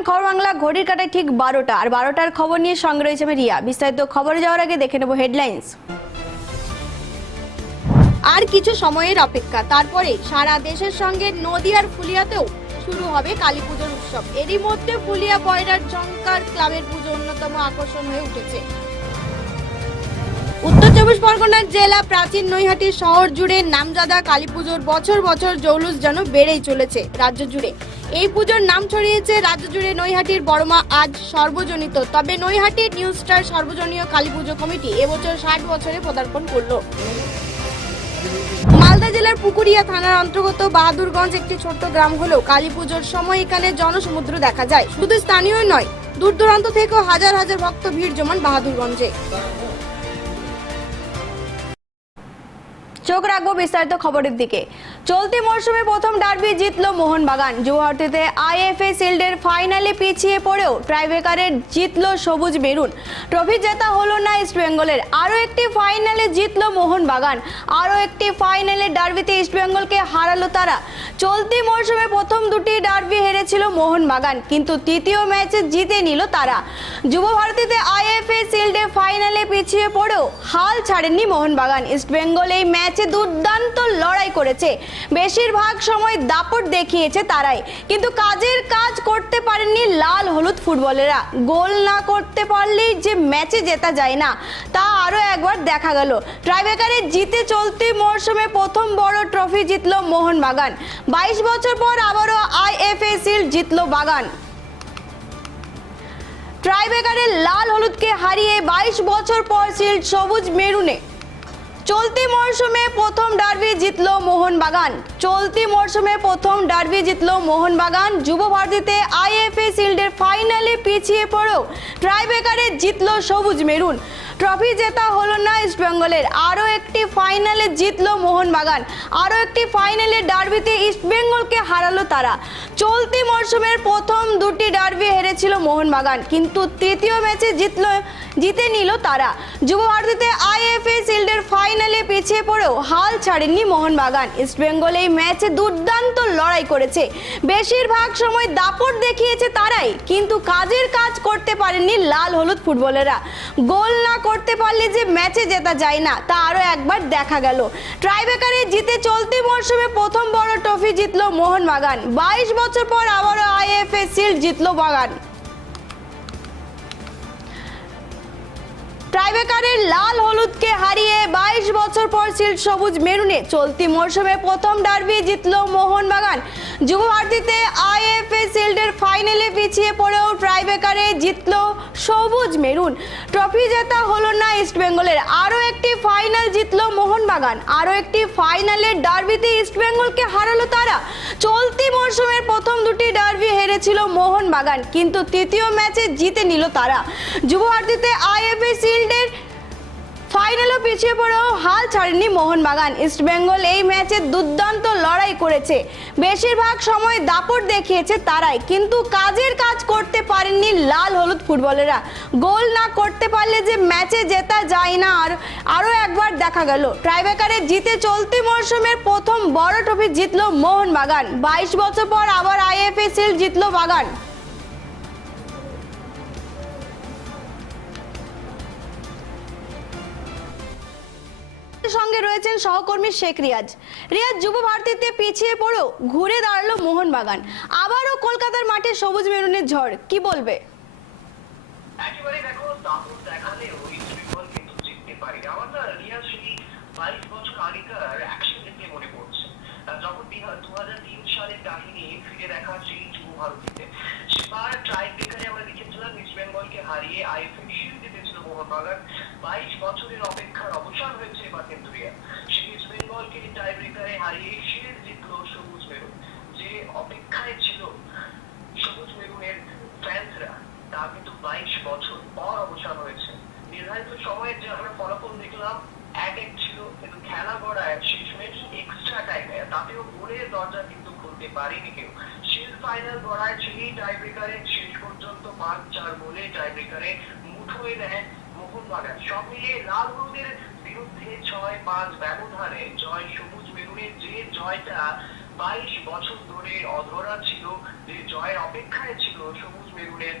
দেখছেন খবর বাংলা ঘড়ির কাটায় ঠিক বারোটা। আর বারোটার খবর নিয়ে সঙ্গে রয়েছে আমি রিয়া। বিস্তারিত খবরে যাওয়ার আগে দেখে নেব হেডলাইন্স। আর কিছু সময়ের অপেক্ষা, তারপরে সারা দেশের সঙ্গে নদিয়ার ফুলিয়াতেও শুরু হবে কালী পুজোর উৎসব। এরই মধ্যে ফুলিয়া বয়রার জঙ্কার ক্লাবের পুজো অন্যতম আকর্ষণ হয়ে উঠেছে। চব্বিশ পরগনার জেলা প্রাচীন নৈহাটি শহর জুড়ে নামজাদা কালী পুজোর বছর বছর জৌলুস যেন বেড়েই চলেছে রাজ্য জুড়ে। এই পুজোর নাম ছড়িয়েছে রাজ্য জুড়ে নৈহাটির বড়মা আজ সর্বজনিত। তবে নৈহাটি নিউ স্টার সর্বজনীয় কালী পুজো কমিটি এবছর ষাট বছরে পদার্পণ করল। মালদা জেলার পুকুরিয়া থানার অন্তর্গত বাহাদুরগঞ্জ একটি ছোট্ট গ্রাম হলেও কালী পুজোর সময় এখানে জনসমুদ্র দেখা যায়। শুধু স্থানীয় নয় দূর দূরান্ত থেকেও হাজার হাজার ভক্ত ভিড় জমান বাহাদুরগঞ্জে। চোখ রাখব বিস্তারিত খবরের দিকে। চলতি মরশুমে প্রথম ডার্বি জিতল মোহনবাগান। যুবভারতীতে আইএফএ শিল্ডের ফাইনালে পিছিয়ে পড়েও ট্রাইবেকারে জিতল সবুজ মেরুন। ট্রফি জেতা হলো না ইস্ট বেঙ্গলের। আরও একটি ফাইনালে জিতল মোহনবাগান। আরও একটি ফাইনালে ডার্বিতে ইস্ট বেঙ্গলকে হারালো তারা। চলতি মরশুমে প্রথম দুটি ডার্বি হেরেছিল মোহনবাগান, কিন্তু তৃতীয় ম্যাচে জিতে নিল তারা। যুবভারতীতে আইএফএ শিল্ডে ফাইনালে পিছিয়ে পড়েও হাল ছাড়েননি মোহনবাগান। ইস্টবেঙ্গল এই ম্যাচে দুর্দান্ত লড়াই করেছে। বেশিরভাগ সময় দাপট দেখিয়েছে তারাই। কিন্তু কাজের কাজ করতে পারেননি লাল হলুদ ফুটবলেরা। গোল না করতে পারলেই যে ম্যাচে জেতা যায় না, তা আরও একবার দেখা গেল। ট্রাইবেকারে জিতে চলতি মরশুমে প্রথম বড় ট্রফি জিতল মোহনবাগান। বাইশ বছর পর আবারও আইএফএ শিল্ড জিতল বাগান। ট্রাইবেকারে লাল হলুদকে হারিয়ে বাইশ বছর পর শিল্ড সবুজ মেরুনে। চলতি মরশুমে প্রথম ডার্বি জিতল মোহনবাগান। চলতি মরশুমে প্রথম ডার্বি জিতল মোহনবাগান। যুব ভারতীতে আইএফএ শিল্ডের ফাইনালে পিছিয়ে পড়েও ট্রাইবেকারে জিতল সবুজ মেরুন। ট্রফি জেতা হলো না ইস্টবেঙ্গলের আরও একটি ফাইনালে জিতল মোহনবাগান। আরও একটি ফাইনালে ডার্বিতে ইস্টবেঙ্গলকে হারালো তারা। চলতি মরশুমের প্রথম দুটি ডার্বি হেরেছিল মোহনবাগান। কিন্তু তৃতীয় ম্যাচে জিতল জিতে নিল তারা। যুব ভারতীতে আইএফএ শিল্ডের ফাইনালে পিছিয়ে পড়েও হাল ছাড়েননি মোহনবাগান। ইস্টবেঙ্গল এই ম্যাচে দুর্দান্ত লড়াই করেছে। বেশিরভাগ সময় দাপট দেখিয়েছে তারাই, কিন্তু কাজের কাজ করতে পারেননি লাল হলুদ ফুটবলেরা গোল না করতে পারলে যে ম্যাচে জেতা যায় না, তা আরও একবার দেখা গেল। ট্রাইবেকারে জিতে চলতি মরশুমে প্রথম বড় ট্রফি জিতল মোহনবাগান। বাইশ বছর পর আবারও আইএফএ শিল্ড জিতল বাগান। ট্রাইবেকারের লাল হলুদকে হারিয়ে বাইশ বছর পর শিল্ড সবুজ মেরুনে চলতি মরশুমে প্রথম ডার্বি জিতল মোহনবাগান। যুব ভারতীতে আইএফএ শিল্ডের ফাইনালে পিছিয়ে পড়েও ট্রাইবেকারে জিতল সবুজ মেরুন। ট্রফি জেতা হলো না ইস্টবেঙ্গলের আরও একটি ফাইনাল জিতল মোহনবাগান। আরও একটি ফাইনালের ডার্বিতে ইস্টবেঙ্গলকে হারালো তারা। চলতি মরশুমের প্রথম দুটি ডার্বি হেরেছিল মোহনবাগান, কিন্তু তৃতীয় ম্যাচে জিতে নিল তারা। যুব ভারতীতে আইএফএ শিল্ডের ফাইনালও পিছিয়ে পড়েও হাল ছাড়েনি মোহনবাগান। ইস্টবেঙ্গল এই ম্যাচে দুর্দান্ত লড়াই করেছে। বেশিরভাগ সময় দাপট দেখিয়েছে তারাই, কিন্তু কাজের কাজ করতে পারেননি লাল হলুদ ফুটবলেরা। গোল না করতে পারলে যে ম্যাচে জেতা যায় না, আর আরও একবার দেখা গেল। ট্রাইবেকারে জিতে চলতি মরশুমের প্রথম বড় ট্রফি জিতল মোহনবাগান। বাইশ বছর পর আবার আইএফএ শিল্ড জিতল বাগান। রয়েছেন সহকর্মী শেখ রিয়াজ। রিয়াজ যুব ভারতীতে পিছিয়ে পড়েও ঘুরে দাঁড়াল মোহনবাগান। আবারও কলকাতার মাঠে সবুজ মেরুনের ঝড়। কি বলবে? আমার দেখেছিলাম ইস্ট বেঙ্গলকে হারিয়ে আইএফএ শিল্ড জিতেছিল বাইশ বছরের অপেক্ষার অবসান হয়েছে এবার কিন্তু রিয়া সেই ইস্ট বেঙ্গলকে টাই ব্রেকারে হারিয়ে শিল্ড জিতলো সবুজ মেরুন যে অপেক্ষায় ছিল সবুজ মেরুনের ফ্যান্সরা তা কিন্তু বাইশ বছর পর অবসান হয়েছে নির্ধারিত সময়ের যে আমরা ফলাফল দেখলাম এক এক ছিল কিন্তু খেলা গড়ায় জয়টা বাইশ বছর ধরে অধরা ছিল, যে জয়ের অপেক্ষায় ছিল সবুজ মেরুনের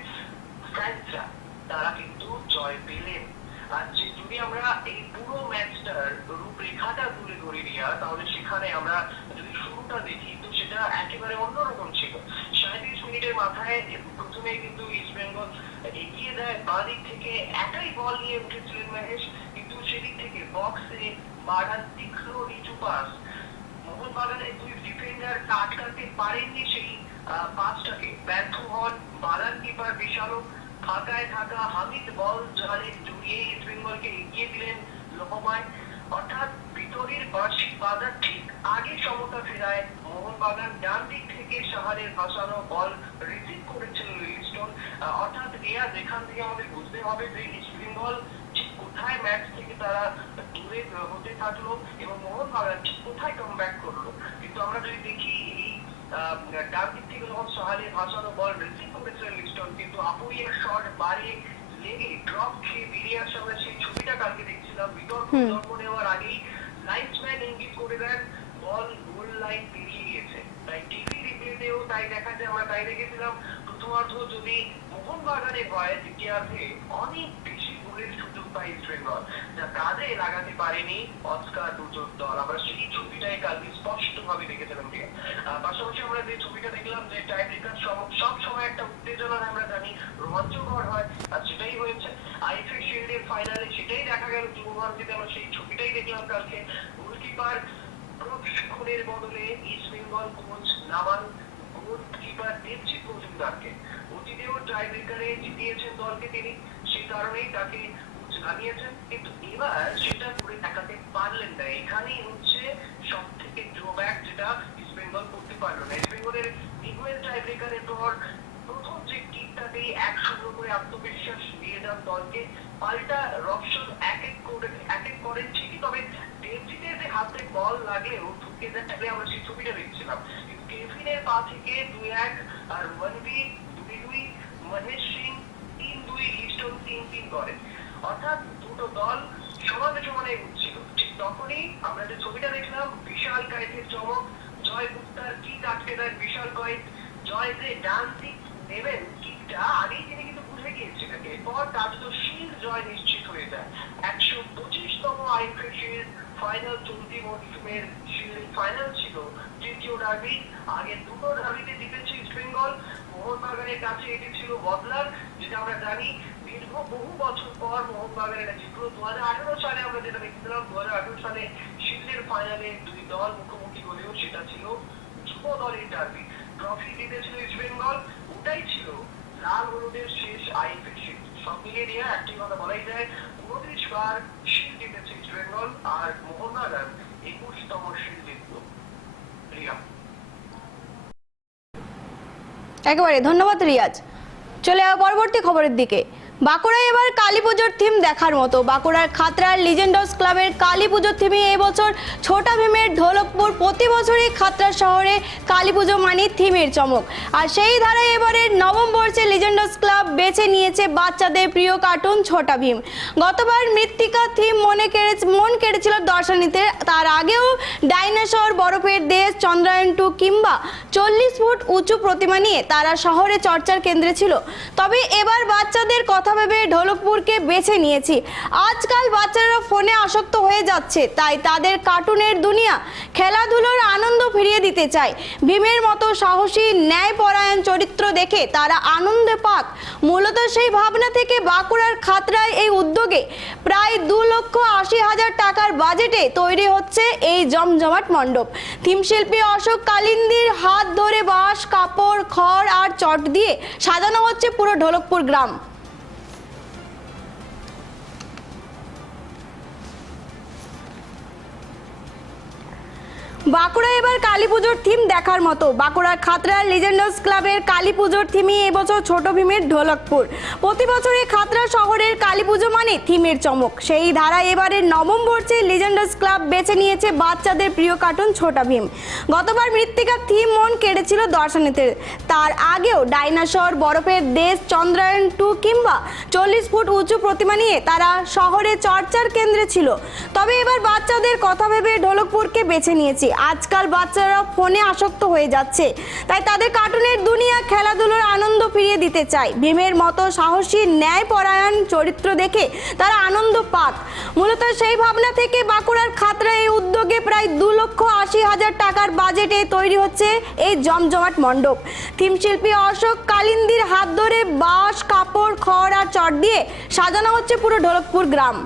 তারা কিন্তু জয় পেলেন। আর যদি আমরা এই পুরো ম্যাচটার রূপরেখাটা রিয়া তাহলে সেখানে আমরা যদি শুরুটা দেখি, তো সেটা একেবারে অন্যরকম ছিল। সাঁত্রিশ মিনিটের মাথায় প্রথমে কিন্তু ইস্ট বেঙ্গল এগিয়ে দেয় বাঁ দিক থেকে একাই বল নিয়ে উঠেছিলেন মহেশ, কিন্তু সেদিক থেকে বক্সে বাড়ার তীক্ষ্ণ নিচু পাস মোহনবাগানের দুই ডিফেন্ডার আটকাতে পারেননি সেই পাসটাকে ব্যর্থ হন বালান কিপার বিশালক ফাঁকায় থাকা হামিদ বল জালে জড়িয়ে ইস্ট বেঙ্গলকে এগিয়ে দিলেন লোহমায়। অর্থাৎ ভিতরের বার্ষিক বাজার ঠিক আগে সমতা ফেরায় মোহনবাগান ডান দিক থেকে সাহারের ভাসানো বল রিসিভ করেছিল লিস্টন অর্থাৎ রিয়া যেখান থেকে আমাদের বুঝতে হবে যে ইস্ট বেঙ্গল ঠিক কোথায় ম্যাচ থেকে তারা দূরে হতে থাকল এবং মোহনবাগান ঠিক কোথায় কাম ব্যাক করল। কিন্তু আমরা যদি দেখি এই ডান দিক থেকে যখন সাহারের ভাসানো বল রিসিভ করেছিলেন লিস্টন কিন্তু আপুরিয়ার শট বাড়িয়ে লেগে ড্রপ খেয়ে বেরিয়ে আসা আমরা সেই ছবিটা কালকে দেখছিলাম। বিতর্ক। জন্ম নেওয়ার আগেই লাইন্সম্যান ইঙ্গিত করে দেন, বল গোল লাইন পেরিয়ে গিয়েছে। তাই টিভি রিপ্লেতেও তাই দেখা যায়, আমরা তাই দেখেছিলাম প্রথমার্ধ যদি মোহনবাগানে হয় দ্বিতীয়ার্ধে অনেক বেশি গোলের সুযোগ পায় ইস্ট বেঙ্গল যা কাজে লাগাতে পারেনি অস্কার দুটোর দল। আমরা সেই ছবিটাই কালকে স্পষ্ট ভাবে দেখেছিলাম যে পাশাপাশি আমরা যে ছবিটা দেখলাম, যে টাইম ব্রেকার সব সময় একটা উত্তেজনা আমরা জানি, রোমাঞ্চকর হয় আর সেটাই হয়েছে আইএফএ শিল্ডের ফাইনালে সেটাই দেখা গেল যুবভারতীতে আমরা সেই ছবিটাই দেখলাম কালকে গোলকিপার প্রশিক্ষণের বদলে ইস্ট বেঙ্গল কোচ নামান গোলকিপার দেবজিৎ মজুমদারকে অতীতেও টাই ব্রেকারে জিতিয়েছেন দলকে তিনি। সেই কারণেই তাকে কোচ নামিয়েছেন কিন্তু এবার সেটা করে দেখাতে পারলেন না। এখানেই হচ্ছে সব থেকে ড্রব্যাক যেটা ইস্ট বেঙ্গল করতে পারল না। ইস্ট বেঙ্গলের মিগুয়েল টাই ব্রেকারের পর প্রথম যে কিকটাতেই এক শূন্য করে আত্মবিশ্বাস দিয়ে যান দলকে, পাল্টা রপশন লাগলেও ঢুকে যাচ্ছে আমরা সেই ছবিটা দেখছিলাম। কেভিনের পা থেকে দুই এক আর ওয়ানবি দুই দুই, মহেশ সিং, তিন দুই লিস্টন তিন তিন করেন অর্থাৎ দুটো দল সমানে সমানে উঠছিল। ঠিক তখনই আমরা যে ছবিটা দেখলাম, বিশাল কায়েতের চমক। জয় গুপ্তার কিক আটকে দেন বিশাল কয়েক জয় যে ডান নেবেন কিকটা আগেই তিনি কিন্তু বুঝে গিয়েছিলেন। এরপর কার্যত শিল্ড জয় নিশ্চিত হয়ে যায়। একশো পঁচিশতম আইপিএল ফাইনাল চলতি শিল্ড ফাইনাল ছিল। তৃতীয় ডার্বি আগে দুটো ডার্বিতে জিতেছে ইস্ট বেঙ্গল মোহনবাগানের কাছে এটি ছিল বদলার, যেটা আমরা জানি দীর্ঘ বহু বছর পর মোহনবাগান এটা জিতলো দু হাজার আঠেরো সালে আমরা যেটা দেখছিলাম দু সালে শিল্ডের ফাইনালে দুই দল মুখোমুখি হলেও সেটা ছিল যুব দলের ডার্বি ট্রফি জিতেছিল ইস্ট বেঙ্গল ওটাই ছিল লাল হলুদের শেষ আইপিএল শিল্ড সব মিলিয়ে নিয়ে একটি কথা বলাই যায়, উনত্রিশ বার শিল্ড জিতেছে ইস্ট বেঙ্গল আর মোহনবাগান একুশতম শিল্ড জিতলো রিয়া একেবারে ধন্যবাদ রিয়াজ। চলে যাওয়া পরবর্তী খবরের দিকে। বাঁকুড়ায় এবার কালী পুজোর থিম দেখার মতো। বাঁকুড়ার খাতরার লিজেন্ডার্স ক্লাবের কালী পুজোর থিমে এবছর ছোটা ভীমের ঢোলকপুর প্রতি বছরই খাতড়া শহরে কালী পুজো মানে থিমের চমক। আর সেই ধারায় এবারের নবম বর্ষে লিজেন্ডার্স ক্লাব বেছে নিয়েছে বাচ্চাদের প্রিয় কার্টুন ছোটা ভীম। গতবার মৃত্তিকা থিম মনে কেড়ে মন কেড়েছিল দর্শনীতে তার আগেও ডাইনোসর, বরফের দেশ, চন্দ্রায়ন টু কিংবা চল্লিশ ফুট উঁচু প্রতিমা নিয়ে তারা শহরে চর্চার কেন্দ্রে ছিল। তবে এবার বাচ্চাদের কথা ভেবে ঢোলকপুরকে বেছে নিয়েছি। আজকাল বাচ্চারা ফোনে আসক্ত হয়ে যাচ্ছে, তাই তাদের কার্টুনের দুনিয়া খেলাধুলোর আনন্দ ফিরিয়ে দিতে চায় ভীমের মতো সাহসী ন্যায়পরায়ণ চরিত্র দেখে তারা আনন্দে পাক। মূলত সেই ভাবনা থেকে বাঁকুড়ার খাতরায় এই উদ্যোগে প্রায় দু লক্ষ আশি হাজার টাকার বাজেটে তৈরি হচ্ছে এই জমজমাট মণ্ডপ। থিমশিল্পী অশোক কালিন্দির হাত ধরে বাঁশ, কাপড়, খড় আর চট দিয়ে সাজানো হচ্ছে পুরো ঢোলকপুর গ্রাম। বাঁকুড়া এবার কালী পুজোর থিম দেখার মতো। বাঁকুড়ার খাতড়ার লিজেন্ডার্স ক্লাবের কালী পুজোর থিমই এবছর ছোট ভীমের ঢোলকপুর। প্রতি বছরই খাতড়া শহরের কালী পুজো মানে থিমের চমক। সেই ধারা এবারের নবম বর্ষে লিজেন্ডার্স ক্লাব বেছে নিয়েছে বাচ্চাদের প্রিয় কার্টুন ছোটা ভীম। গতবার মৃত্তিকার থিম মন কেড়েছিল দর্শনীদের তার আগেও ডাইনোসর বরফের দেশ, চন্দ্রায়ন টু কিংবা চল্লিশ ফুট উঁচু প্রতিমা নিয়ে তারা শহরে চর্চার কেন্দ্রে ছিল। তবে এবার বাচ্চাদের কথা ভেবে ঢোলকপুরকে বেছে নিয়েছি আজকাল বাচ্চারা ফোনে আসক্ত হয়ে যাচ্ছে। তাই তাদের কার্টুনের দুনিয়া খেলাধুলার আনন্দ ফিরিয়ে দিতে চায়। ভীমের মতো সাহসী ন্যায়পরায়ণ চরিত্র দেখে তারা আনন্দ পাক। মূলত সেই ভাবনা থেকে বাঁকুড়ার খাতরা এই উদ্যোগে প্রায় দু লক্ষ আশি হাজার টাকার বাজেটে তৈরি হচ্ছে এই জমজমাট মণ্ডপ। থিম শিল্পী অশোক কালিন্দির হাত ধরে বাঁশ, কাপড়, খড় আর চট দিয়ে সাজানো হচ্ছে পুরো ঢোলকপুর গ্রাম।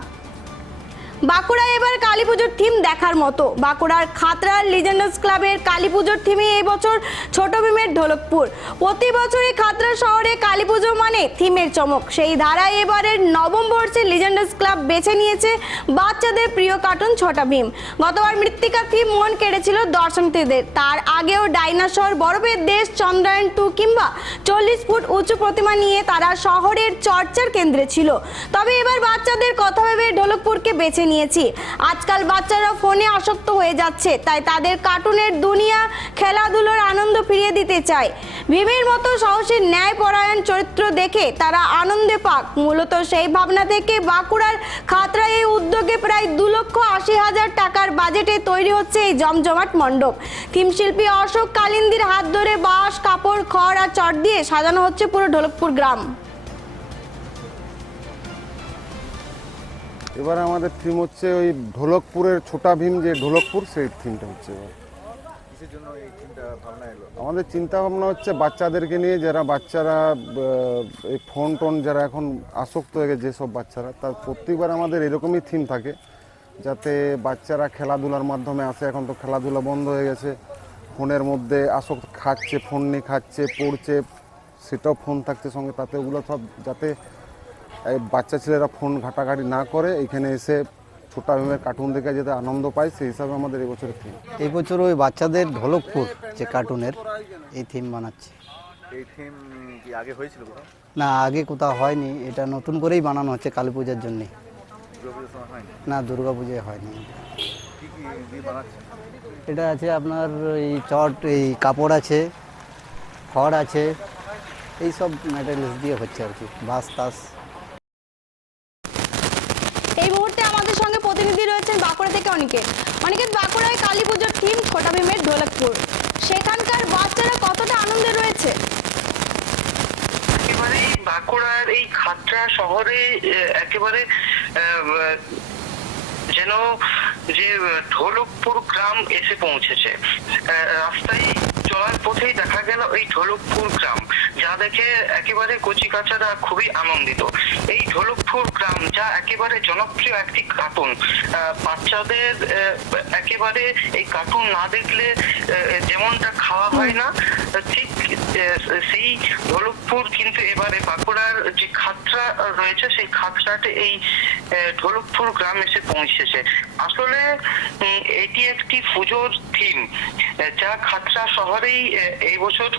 বাঁকুড়ায় এবার কালী পুজোর থিম দেখার মতো। বাঁকুড়ার খাতড়ার লিজেন্ডার্স ক্লাবের কালী পুজোর থিমে এই বছর ছোট ভীমের ঢোলকপুর। প্রতি বছরই খাতড়া শহরে কালী পুজো মানে থিমের চমক। সেই ধারায় এবারের নবম বর্ষে লিজেন্ডার্স ক্লাব বেছে নিয়েছে বাচ্চাদের প্রিয় কার্টুন ছোটা ভীম। গতবার মৃত্তিকা থিম মন কেড়েছিল দর্শনার্থীদের। তার আগেও ডাইনাসর বরফের দেশ চন্দ্রায়ন টু কিংবা চল্লিশ ফুট উঁচু প্রতিমা নিয়ে তারা শহরের চর্চার কেন্দ্রে ছিল। তবে এবার বাচ্চাদের কথা ভেবে ঢোলকপুরকে বেছে নিয়েছি। আজকাল বাচ্চারা ফোনে আসক্ত হয়ে যাচ্ছে, তাই তাদের কার্টুনের দুনিয়া খেলাধুলোর আনন্দ ফিরিয়ে দিতে চায় ভীমের মতো সাহসী ন্যায়পরায়ণ চরিত্র দেখে তারা আনন্দে পাক। মূলত সেই ভাবনা থেকে বাঁকুড়ার খাতড়া এই উদ্যোগে প্রায় দু লক্ষ আশি হাজার টাকার বাজেটে তৈরি হচ্ছে এই জমজমাট মণ্ডপ। থিমশিল্পী অশোক কালিন্দির হাত ধরে বাঁশ, কাপড়, খড় আর চট দিয়ে সাজানো হচ্ছে পুরো ঢোলকপুর গ্রাম। এবার আমাদের থিম হচ্ছে ওই ঢোলকপুরের ছোটা ভীম যে ঢোলকপুর সেই থিমটা হচ্ছে এবার। আমাদের চিন্তা ভাবনা হচ্ছে বাচ্চাদেরকে নিয়ে যারা বাচ্চারা এই ফোন টোন যারা এখন আসক্ত হয়ে গেছে যেসব বাচ্চারা তার প্রত্যেকবার আমাদের এরকমই থিম থাকে যাতে বাচ্চারা খেলাধুলার মাধ্যমে আসে। এখন তো খেলাধুলা বন্ধ হয়ে গেছে ফোনের মধ্যে আসক্ত খাচ্ছে ফোন নিয়ে খাচ্ছে পড়ছে সেটাও ফোন থাকছে সঙ্গে তাতে ওগুলো সব যাতে বাচ্চা ছেলেরা ফোন ঘাটাঘাটি না করে এখানে এসে ছোটা ভীমের কার্টুন দেখে যাতে আনন্দ পায় সেই হিসাবে আমাদের এবছরের থিম এই বছর ওই বাচ্চাদের ঢোলকপুর যে কার্টুনের এই থিম বানাচ্ছে। এই থিম কি আগে হয়েছিল না আগে কোথাও হয়নি এটা নতুন করেই বানানো হচ্ছে কালী পূজার জন্যে। না দুর্গা পুজোয় হয়নি। কি কি দিয়ে বানাচ্ছেন এটা আছে আপনার এই চট এই কাপড় আছে খড় আছে এই সব ম্যাটেরিয়ালস দিয়ে হচ্ছে আর কি বাস টাস এই মুহূর্তে আমাদের সঙ্গে প্রতিনিধি রয়েছেন বাঁকুড়া থেকে অনিকেত অনিকেত বাঁকুড়ায় কালী পুজোর থিম ছোটা ভীমের ঢোলকপুর। সেখানকার বাচ্চারা কতটা আনন্দে রয়েছে? একেবারে বাঁকুড়ার এই খাতড়া শহরে একেবারে যেন যে ঢোলকপুর গ্রাম এসে পৌঁছেছে। রাস্তায় চলার পথেই দেখা গেল এই ঢোলকপুর গ্রাম, যা দেখে একেবারে কচিকাচারা খুবই আনন্দিত। এই ঢোলকপুর গ্রাম যা একেবারে জনপ্রিয় একটি কার্টুন বাচ্চাদের একেবারে এই কার্টুন না দেখলে যেমনটা খাওয়া হয় না, ঠিক সেই ঢোলকপুর কিন্তু এবারে বাঁকুড়ার যে খাতড়া রয়েছে, সেই খাতড়াতে এই ঢোলকপুর গ্রাম এসে পৌঁছেছে। আসলে এটি একটি পুজোর থিম যা খাতড়া শহরেই এই বছর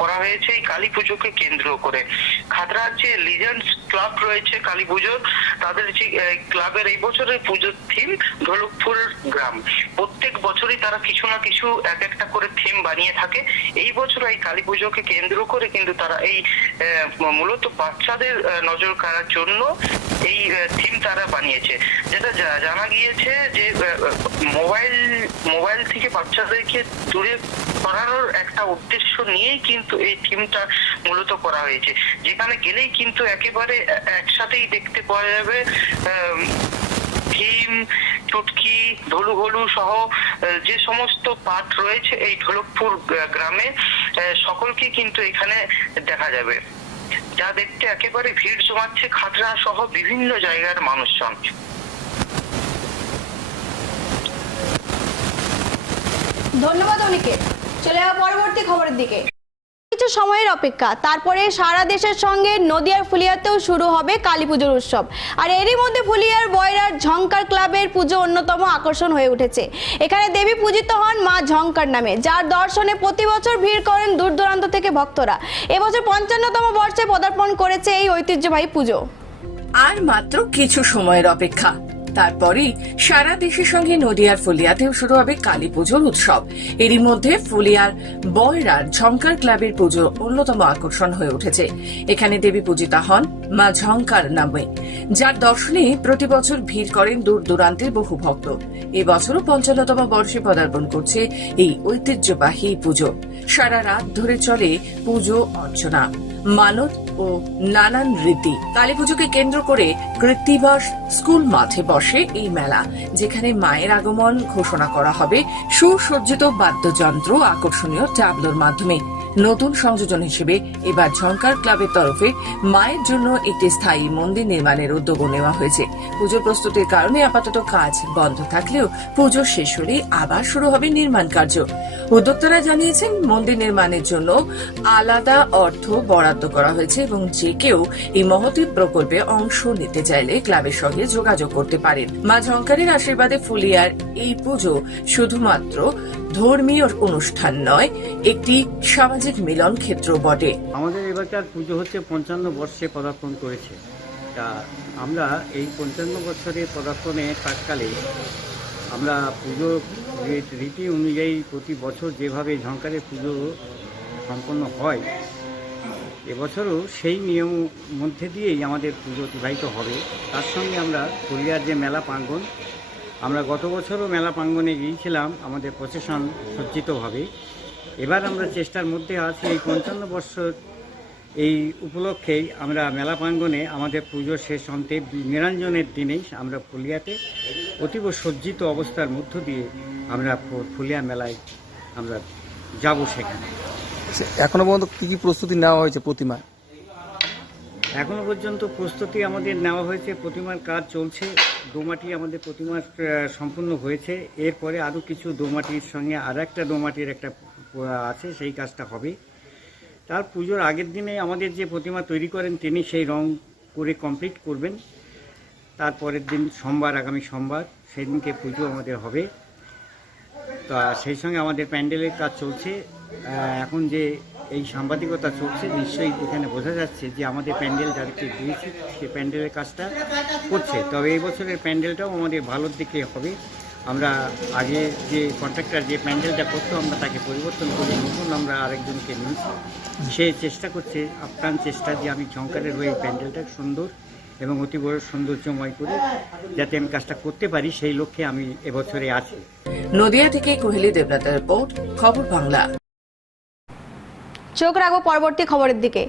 করা হয়েছে। এই কালী পুজোকে কেন্দ্র করে। খাতড়ার যে লিজেন্ডস ক্লাব রয়েছে, কালী পুজোর তাদের যে ক্লাবের এই বছরের পুজোর থিম ঢোলকপুর গ্রাম। প্রত্যেক বছরই তারা কিছু না কিছু এক একটা করে থিম বানিয়ে থাকে। এই বছর এই কালী পুজোকে কেন্দ্র করে কিন্তু তারা এই মূলত বাচ্চাদের নজর কাড়ার জন্য এই থিম তারা বানিয়েছে। যেটা জানা গিয়েছে যে মোবাইল মোবাইল থেকে বাচ্চাদেরকে দূরে সরানোর একটা উদ্দেশ্য নিয়েই কিন্তু এই থিমটা মূলত করা হয়েছে। যেখানে গেলেই কিন্তু একেবারে একসাথেই দেখতে পাওয়া যাবে। ভীম, চুটকি, ধলু হলু সহ যে সমস্ত পাঠ রয়েছে এই ঢোলকপুর গ্রামে সকলকে কিন্তু এখানে দেখা যাবে। যা দেখতে একেবারে ভিড় জমাচ্ছে খাতড়া সহ বিভিন্ন জায়গার মানুষজন। ধন্যবাদ অনেকে চলে যাওয়া পরবর্তী খবরের দিকে। কিছু সময়ের অপেক্ষা। তারপরে সারা দেশের সঙ্গে নদিয়ার ফুলিয়াতেও শুরু হবে কালী পুজোর উৎসব। আর এরই মধ্যে ফুলিয়ার বয়রার ঝঙ্কার ক্লাবের পুজো অন্যতম আকর্ষণ হয়ে উঠেছে। এখানে দেবী পূজিত হন মা ঝঙ্কার নামে, যার দর্শনে প্রতি বছর ভিড় করেন দূর দূরান্ত থেকে ভক্তরা। এবছর পঞ্চান্নতম বর্ষে পদার্পণ করেছে এই ঐতিহ্যবাহী পুজো। আর মাত্র কিছু সময়ের অপেক্ষা। তারপরেই সারা দেশের সঙ্গে নদিয়ার ফুলিয়াতেও শুরু হবে কালী পুজোর উৎসব। এরই মধ্যে ফুলিয়ার বয়রার ঝঙ্কার ক্লাবের পুজো অন্যতম আকর্ষণ হয়ে উঠেছে। এখানে দেবী পূজিতা হন মা ঝঙ্কার নামে, যার দর্শনে প্রতি বছর ভিড় করেন দূর দূরান্তের বহু ভক্ত। এবছরও পঞ্চান্নতম বর্ষে পদার্পণ করছে এই ঐতিহ্যবাহী পুজো। সারা রাত ধরে চলে পুজো অর্চনা। মানত ও নানান রীতি। কালী পুজোকে কেন্দ্র করে কৃত্তিবাস স্কুল মাঠে বসে এই মেলা, যেখানে মায়ের আগমন ঘোষণা করা হবে। সুসজ্জিত বাদ্যযন্ত্র আকর্ষণীয় ট্যাবলোর মাধ্যমে। নতুন সংযোজন হিসেবে এবার ঝঙ্কার ক্লাবের তরফে মায়ের জন্য একটি স্থায়ী মন্দির নির্মাণের উদ্যোগও নেওয়া হয়েছে। পুজো প্রস্তুতির কারণে আপাতত কাজ বন্ধ থাকলেও পুজো শেষ হলে আবার শুরু হবে নির্মাণ কার্য। উদ্যোক্তারা জানিয়েছেন, মন্দির নির্মাণের জন্য আলাদা অর্থ বরাদ্দ করা হয়েছে এবং যে কেউ এই মহতী প্রকল্পে অংশ নিতে চাইলে ক্লাবের সঙ্গে যোগাযোগ করতে পারেন। মা ঝঙ্কারের আশীর্বাদে ফুলিয়ার এই পুজো শুধুমাত্র ধর্মীয় অনুষ্ঠান নয়, একটি সামাজিক মিলন ক্ষেত্র বটে। আমাদের এবারকার পুজো হচ্ছে পঞ্চান্ন বর্ষে পদার্পণ করেছে। তা আমরা এই পঞ্চান্ন বছরে পদার্পণে কাককালে আমরা পুজো রীতি অনুযায়ী প্রতি বছর যেভাবে ঝঙ্কারে পুজো সম্পন্ন হয়, এবছরও সেই নিয়ম মধ্যে দিয়েই আমাদের পুজো অতিবাহিত হবে। তার সঙ্গে আমরা পুরুলিয়ার যে মেলা প্রাঙ্গণ আমরা গত বছরও মেলা প্রাঙ্গণে গিয়েছিলাম, আমাদের প্রসেশন সজ্জিতভাবে। এবার আমরা চেষ্টার মধ্যে আছি, এই পঞ্চান্ন বছর এই উপলক্ষেই আমরা মেলা প্রাঙ্গণে আমাদের পুজো শেষ অন্তে নিরঞ্জনের দিনেই আমরা ফুলিয়াতে অতীব সজ্জিত অবস্থার মধ্য দিয়ে আমরা ফুলিয়া মেলায় আমরা যাব সেখানে। সে- এখনও পর্যন্ত কী কী প্রস্তুতি নেওয়া হয়েছে প্রতিমা এখনও পর্যন্ত প্রস্তুতি আমাদের নেওয়া হয়েছে, প্রতিমার কাজ চলছে, দোমাটি আমাদের প্রতিমার সম্পূর্ণ হয়েছে। এরপরে আরও কিছু দোমাটির সঙ্গে আর একটা দোমাটির একটা আছে, সেই কাজটা হবে। তার পুজোর আগের দিনে আমাদের যে প্রতিমা তৈরি করেন তিনি সেই রং করে কমপ্লিট করবেন। তারপরের দিন সোমবার, আগামী সোমবার, সেদিনকে পুজো আমাদের হবে। তা সেই সঙ্গে আমাদের প্যান্ডেলের কাজ চলছে। এখন যে এই সাংবাদিকতা চলছে, নিশ্চয়ই এখানে বোঝা যাচ্ছে যে আমাদের প্যান্ডেল যাদেরকে দিয়েছি, সে প্যান্ডেলের কাজটা করছে। তবে এই বছরের প্যান্ডেলটাও আমাদের ভালোর দিকে হবে। আমরা আগে যে কন্ট্রাক্টর যে প্যান্ডেলটা করতো, আমরা তাকে পরিবর্তন করে নতুন আমরা আরেকজনকে নিয়েছি। সে চেষ্টা করছে, আপ্রাণ চেষ্টা যে আমি ঝঙ্কারের হয়ে প্যান্ডেলটা সুন্দর এবং অতি বড় সৌন্দর্যময় করে যাতে আমি কাজটা করতে পারি, সেই লক্ষ্যে আমি এবছরে আছি। নদিয়া থেকে কোহেলি দেবনাথের রিপোর্ট, খবর বাংলা। চোখ রাখব পরবর্তী খবরের দিকে।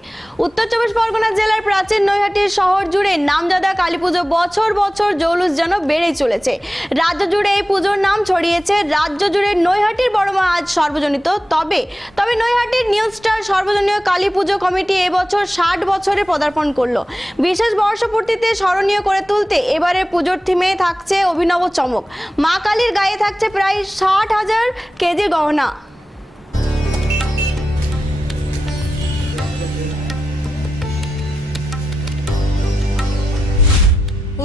উত্তর চব্বিশ পরগনা জেলার প্রাচীন নৈহাটির শহর জুড়ে নামজাদা কালী পুজো বছর বছর জৌলুস যেন বেড়েই চলেছে। রাজ্য জুড়ে এই পুজোর নাম ছড়িয়েছে, রাজ্য জুড়ে নৈহাটির বড়মা আজ সর্বজনিত। তবে তবে নৈহাটির নিউ স্টার সর্বজনীয় কালী পুজো কমিটি এবছর ষাট বছরে পদার্পণ করল। বিশেষ বর্ষপূর্তিতে স্মরণীয় করে তুলতে এবারে পুজোর থিমে থাকছে অভিনব চমক। মা কালীর গায়ে থাকছে প্রায় ষাট হাজার কেজি গহনা।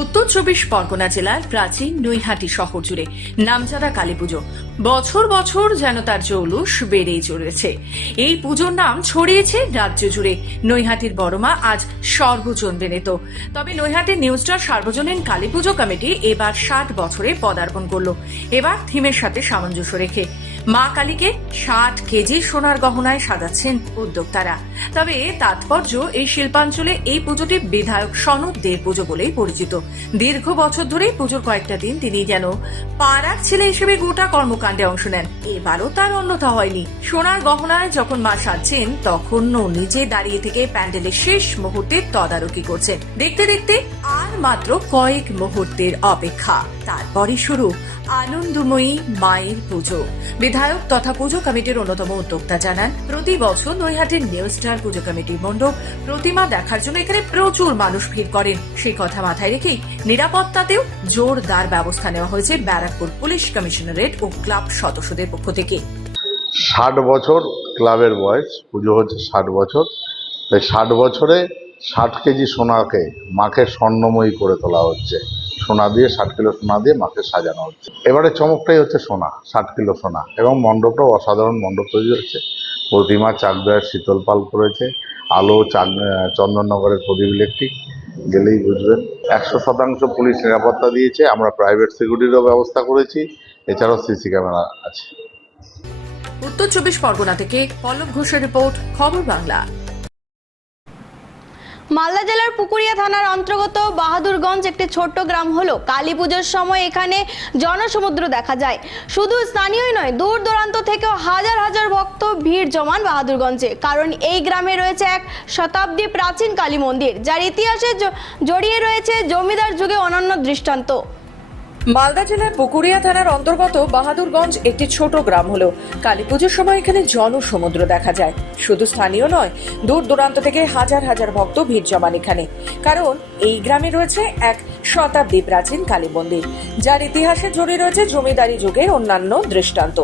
উত্তর চব্বিশ পরগনা জেলার প্রাচীন নৈহাটি শহর জুড়ে নামজাদা কালী পুজো বছর বছর যেন তার জৌলুস বেড়েই চলেছে। এই পুজোর নাম ছড়িয়েছে রাজ্য জুড়ে। নৈহাটির বড়মা আজ সর্বজনবিনীত তবে নৈহাটির নিউ স্টার সার্বজনীন কালী পুজো কমিটি এবার ষাট বছরে পদার্পণ করল। এবার থিমের সাথে সামঞ্জস্য রেখে। মা কালীকে ষাট কেজি সোনার গহনায় সাজাচ্ছেন উদ্যোক্তারা। তবে তাৎপর্য এই শিল্পাঞ্চলে এই পুজোটি বিধায়ক সনদ দেব পুজো বলেই পরিচিত। দীর্ঘ বছর ধরেই পুজোর কয়েকটা দিন তিনি যেন পাড়ার ছেলে হিসেবে গোটা কর্মকাণ্ডে অংশ নেন। এবারও তার অন্যথা হয়নি। সোনার গহনায় যখন মা সাজছেন, তখন নিজে দাঁড়িয়ে থেকে প্যান্ডেলের শেষ মুহূর্তে তদারকি করছেন। দেখতে দেখতে আর মাত্র কয়েক মুহূর্তের অপেক্ষা। তারপরে শুরু আনন্দময়ী মায়ের পুজো। বিধায়ক তথা পুজো কমিটির অন্যতম উদ্যোক্তা জানান, প্রতি বছর নৈহাটির নিউ স্টার পুজো কমিটির মণ্ডপ প্রতিমা দেখার জন্য এখানে প্রচুর মানুষ ভিড় করেন। সেই কথা মাথায় রেখেই নিরাপত্তাতেও জোরদার ব্যবস্থা নেওয়া হয়েছে ব্যারাকপুর পুলিশ কমিশনারেট ও ক্লাব সদস্যদের পক্ষ থেকে। ষাট বছর ক্লাবের বয়স, পুজো হচ্ছে ষাট বছর। তাই ষাট বছরে ষাট কেজি সোনাকে মাকে স্বর্ণময়ী করে তোলা হচ্ছে। সোনা দিয়ে, ষাট কিলো সোনা দিয়ে মাকে সাজানো হচ্ছে। এবারে চমকটাই হচ্ছে সোনা, ষাট কিলো সোনা। এবং মণ্ডপটাও অসাধারণ মণ্ডপ তৈরি হচ্ছে। প্রতিমা চাকদার শীতল পাল করেছে। আলো চাক চন্দননগরের প্রদীপ ইলেকট্রিক। গেলেই বুঝবেন। একশো শতাংশ পুলিশ নিরাপত্তা দিয়েছে। আমরা প্রাইভেট সিকিউরিটিরও ব্যবস্থা করেছি। এছাড়াও সিসি ক্যামেরা আছে। উত্তর চব্বিশ পরগনা থেকে পল্লব ঘোষের রিপোর্ট খবর বাংলা। মালদা জেলার পুকুরিয়া থানার অন্তর্গত বাহাদুরগঞ্জ একটি ছোট্ট গ্রাম হলো। কালী পুজোর সময় এখানে জনসমুদ্র দেখা যায়। শুধু স্থানীয়ই নয় দূর দূরান্ত থেকেও হাজার হাজার ভক্ত ভিড় জমান বাহাদুরগঞ্জে। কারণ এই গ্রামে রয়েছে এক শতাব্দী প্রাচীন কালী মন্দির যার ইতিহাসে জড়িয়ে রয়েছে জমিদার যুগে অনন্য দৃষ্টান্ত। মালদা জেলার পুকুরিয়া থানার অন্তর্গত বাহাদুরগঞ্জ একটি ছোট গ্রাম হলো। কালী পুজোর সময় এখানে জনসমুদ্র দেখা যায়। শুধু স্থানীয় নয়, দূর দূরান্ত থেকে হাজার হাজার ভক্ত ভিড় জমান এখানে। কারণ এই গ্রামে রয়েছে এক শতাব্দী প্রাচীন কালী মন্দির, যার ইতিহাসে জড়িয়ে রয়েছে জমিদারি যুগের অন্যান্য দৃষ্টান্ত।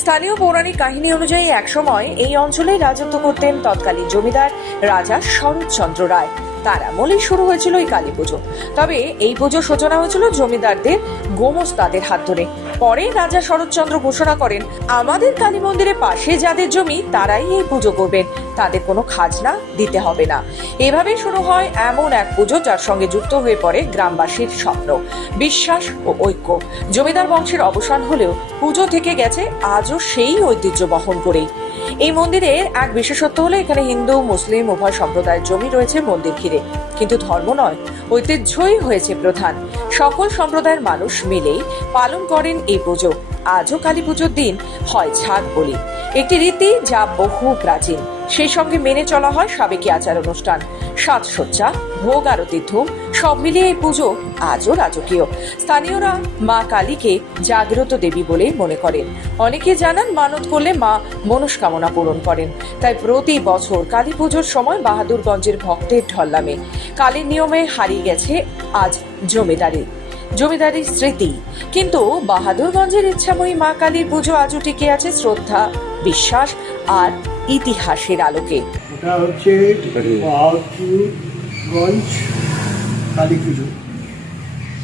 স্থানীয় পৌরাণিক কাহিনী অনুযায়ী একসময় এই অঞ্চলে রাজত্ব করতেন তৎকালীন জমিদার রাজা শরৎচন্দ্র রায়। তার আমলেই শুরু হয়েছিল এই কালী পুজো। তবে এই পুজোর সূচনা হয়েছিল জমিদারদের গোমস্তাদের হাত ধরে। পরে রাজা শরৎচন্দ্র ঘোষণা করেন, আমাদের কালী মন্দিরের পাশে যাদের জমি, তারাই এই পুজো করবেন। তাদের কোনো খাজনা দিতে হবে না। এভাবেই শুরু হয় এমন এক পুজো যার সঙ্গে যুক্ত হয়ে পড়ে গ্রামবাসীর স্বপ্ন, বিশ্বাস ও ঐক্য। জমিদার বংশের অবসান হলেও পুজো থেকে গেছে আজও সেই ঐতিহ্য বহন করেই। এই মন্দিরের এক বিশেষত্ব হলো এখানে হিন্দু, মুসলিম, উভয় সম্প্রদায়ের জমি রয়েছে মন্দির ঘিরে। কিন্তু ধর্ম নয়, ঐতিহ্যই হয়েছে প্রধান। সকল সম্প্রদায়ের মানুষ মিলেই পালন করেন এই পুজো। আজও কালী পুজোর দিন হয় ছাদ বলি। একটি রীতি যা বহু প্রাচীন। সেই সঙ্গে মেনে চলা হয় সাবেকি আচার অনুষ্ঠান। সাজসজ্জা, ভোগ আরতির ধুম, সব মিলিয়ে এই পুজো আজও রাজকীয়। স্থানীয়রা মা কালীকে জাগ্রত দেবী বলেই মনে করেন। অনেকে জানান মানত করলে মা মনস্কামনা পূরণ করেন। তাই প্রতি বছর কালী পুজোর সময় বাহাদুরগঞ্জের ভক্তের ঢল্লামে। কালীর নিয়মে হারিয়ে গেছে আজ জমিদারি। জমিদারির স্মৃতি। কিন্তু বাহাদুরগঞ্জের ইচ্ছাময়ী মা কালীর পুজো আজও টিকে আছে শ্রদ্ধা, বিশ্বাস আর ইতিহাসের আলোকে। ওটা হচ্ছে বাহাদুরগঞ্জ কালী পুজো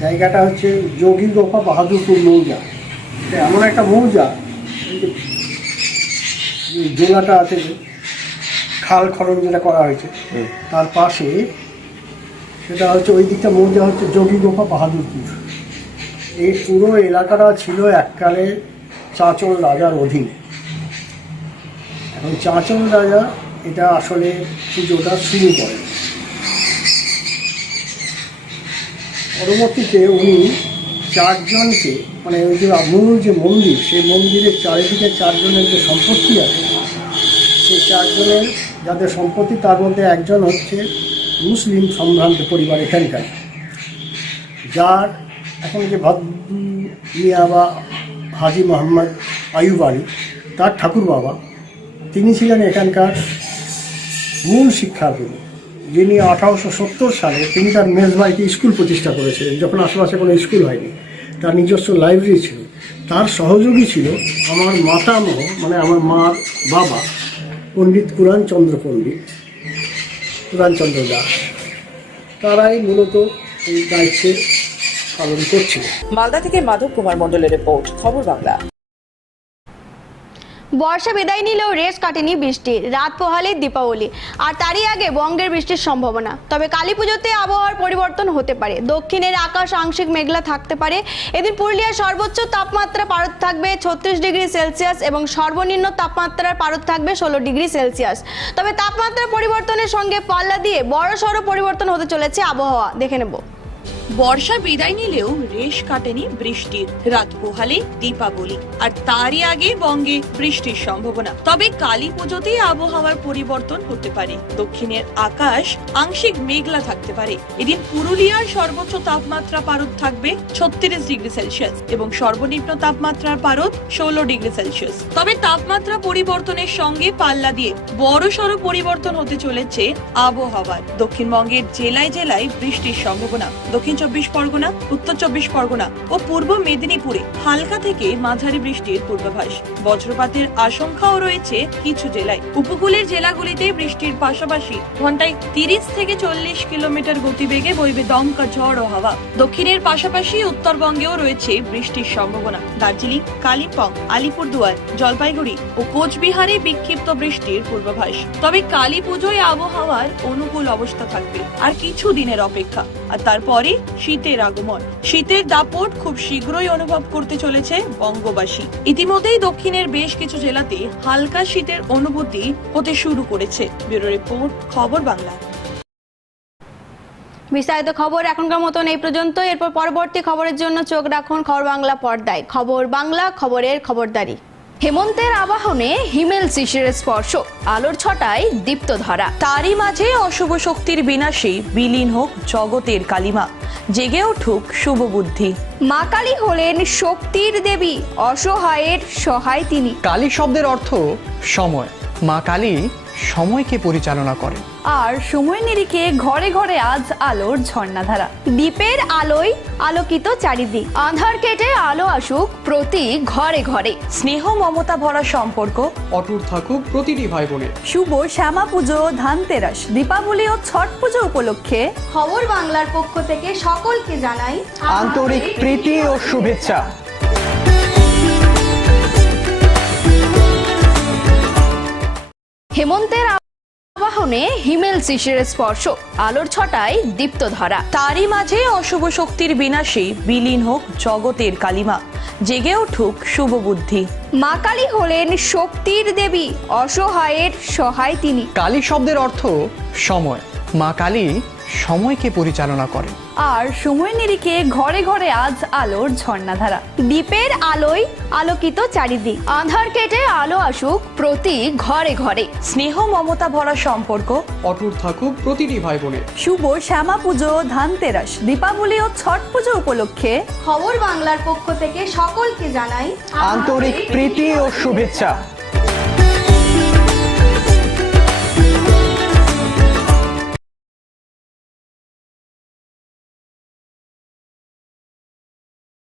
জায়গাটা হচ্ছে যোগী গোপা বাহাদুরপুর মৌজা। এটা এমন একটা মৌজা জোড়াটা আছে খাল খনন যেটা করা হয়েছে তার পাশে সেটা হচ্ছে ওই দিকটা মৌজা হচ্ছে যোগী গোপা বাহাদুরপুর। এই পুরো এলাকাটা ছিল এককালে চাঁচল রাজার অধীন। এখন চাঁচল রাজা এটা আসলে পুজোটা শুরু করেন পরবর্তীতে উনি চারজনকে মানে ওই যে মূল যে মন্দির, সেই মন্দিরের চারিদিকে চারজনের যে সম্পত্তি আছে, সেই চারজনের যাদের সম্পত্তি, তার মধ্যে একজন হচ্ছে মুসলিম সম্ভ্রান্ত পরিবার এখানকার। যার এখন যে ভাদ মিয়া বা হাজি মোহাম্মদ আয়ুব আলী, তার ঠাকুর বাবা তিনি ছিলেন এখানকার মূল শিক্ষাগুরু যিনি আঠারোশো সত্তর সালে তিনি তার মেজবাড়িতে স্কুল প্রতিষ্ঠা করেছিলেন, যখন আশেপাশে কোনো স্কুল হয়নি। তার নিজস্ব লাইব্রেরি ছিল। তার সহযোগী ছিল আমার মাতামহ মানে আমার মার বাবা, পণ্ডিত কুরান চন্দ্র পণ্ডিত কুরানচন্দ্র দাস। তারাই মূলত এই দায়িত্বে পালন করছিল মালদা থেকে মাধব কুমার মণ্ডলের রিপোর্ট, খবর বাংলা। বর্ষা বিদায় নিলেও রেশ কাটেনি বৃষ্টি, রাত পোহালে দীপাবলি, আর তারই আগে বঙ্গের বৃষ্টির সম্ভাবনা। তবে কালী পুজোতে আবহাওয়ার পরিবর্তন হতে পারে। দক্ষিণের আকাশ আংশিক মেঘলা থাকতে পারে। এদিন পুরুলিয়ার সর্বোচ্চ তাপমাত্রা পারদ থাকবে ছত্রিশ ডিগ্রি সেলসিয়াস এবং সর্বনিম্ন তাপমাত্রার পারদ থাকবে ষোলো ডিগ্রি সেলসিয়াস। তবে তাপমাত্রা পরিবর্তনের সঙ্গে পাল্লা দিয়ে বড় সড়ো পরিবর্তন হতে চলেছে আবহাওয়া। দেখে নেব। বর্ষা বিদায় নিলেও রেশ কাটেনি বৃষ্টির। রাত পোহালে দীপাবলি, আর তারই আগে বঙ্গে বৃষ্টির সম্ভাবনা। তবে কালী পুজোতেই আবহাওয়ার পরিবর্তন হতে পারে। দক্ষিণের আকাশ আংশিক মেঘলা থাকতে পারে। এদিন পুরুলিয়ার সর্বোচ্চ তাপমাত্রা পারদ থাকবে ছত্রিশ ডিগ্রি সেলসিয়াস এবং সর্বনিম্ন তাপমাত্রার পারদ ষোলো ডিগ্রি সেলসিয়াস। তবে তাপমাত্রা পরিবর্তনের সঙ্গে পাল্লা দিয়ে বড় সড়ো পরিবর্তন হতে চলেছে আবহাওয়ার। দক্ষিণবঙ্গের জেলায় জেলায় বৃষ্টির সম্ভাবনা। দক্ষিণ চব্বিশ পরগনা, উত্তর চব্বিশ পরগনা ও পূর্ব মেদিনীপুরে হালকা থেকে মাঝারি বৃষ্টির পূর্বাভাস। বজ্রপাতের আশঙ্কাও রয়েছে কিছু জেলায়। উপকূলের জেলাগুলিতে বৃষ্টির পাশাপাশি ঘন্টায় তিরিশ থেকে চল্লিশ কিলোমিটার গতিবেগে বইবে দমকা ঝড় ও হাওয়া। দক্ষিণের পাশাপাশি উত্তরবঙ্গেও রয়েছে বৃষ্টির সম্ভাবনা। দার্জিলিং, কালিম্পং, আলিপুরদুয়ার, জলপাইগুড়ি ও কোচবিহারে বিক্ষিপ্ত বৃষ্টির পূর্বাভাস। তবে কালী পুজোয় আবহাওয়ার অনুকূল অবস্থা থাকবে। আর কিছু দিনের অপেক্ষা। আর তারপরে শীতের আগমন। শীতের দাপট খুব শীঘ্রই অনুভব করতে চলেছে বঙ্গবাসী। ইতিমধ্যেই দক্ষিণের বেশ কিছু জেলাতে হালকা শীতের অনুভূতি হতে শুরু করেছে। ব্যুরো রিপোর্ট, খবর বাংলা। বিস্তারিত খবর এখনকার মতন এই পর্যন্ত। এরপর পরবর্তী খবরের জন্য চোখ রাখুন খবর বাংলা পর্দায়। খবর বাংলা, খবরের খবরদারি। হেমন্তের আবাহনে হিমেল শিশির স্পর্শ। আলোর ছটায় দীপ্ত ধরা তারই মাঝে অশুভ শক্তির বিনাশে বিলীন হোক জগতের কালিমা। জেগে উঠুক শুভ বুদ্ধি। মা কালী হলেন শক্তির দেবী অসহায়ের সহায় তিনি। কালী শব্দের অর্থ সময়। মা কালী সময়কে পরিচালনা করে। আর সময় নিরিখে ঘরে ঘরে আজ আলোর ঝর্ণাধারা। দ্বীপের আলোয় আলোকিত চারিদিক। আধার কেটে আলো আসুক প্রতি ঘরে ঘরে। স্নেহ মমতা ভরা সম্পর্ক অটুট থাকুক প্রতিটি ভাই বোনের শুভ শ্যামা পুজো ধানতেরাস দীপাবলি ও ছট পুজো উপলক্ষে খবর বাংলার পক্ষ থেকে সকলকে জানাই আন্তরিক প্রীতি ও শুভেচ্ছা। হেমন্তের আবাহনে হিমেল শিশির স্পর্শ। আলোর ছটায় দীপ্ত ধরা। তারই মাঝে অশুভ শক্তির বিনাশে বিলীন হোক জগতের কালিমা। জেগে উঠুক শুভ বুদ্ধি। মা কালী হলেন শক্তির দেবী অসহায়ের সহায় তিনি। কালী শব্দের অর্থ সময়। মা কালী সময়কে পরিচালনা করেন আর সময় নিরিখে ঘরে ঘরে আজ আলোর ঝর্ণাধারা। দ্বীপের আলোয় আলোকিত চারিদিক। আধার কেটে আলো আসুক প্রতি ঘরে ঘরে। স্নেহ মমতা ভরা সম্পর্ক অটুট থাকুক প্রতিটি ভাই বোনের শুভ শ্যামা পুজো ধানতেরাস দীপাবলি ও ছট পুজো উপলক্ষে খবর বাংলার পক্ষ থেকে সকলকে জানাই আন্তরিক প্রীতি ও শুভেচ্ছা।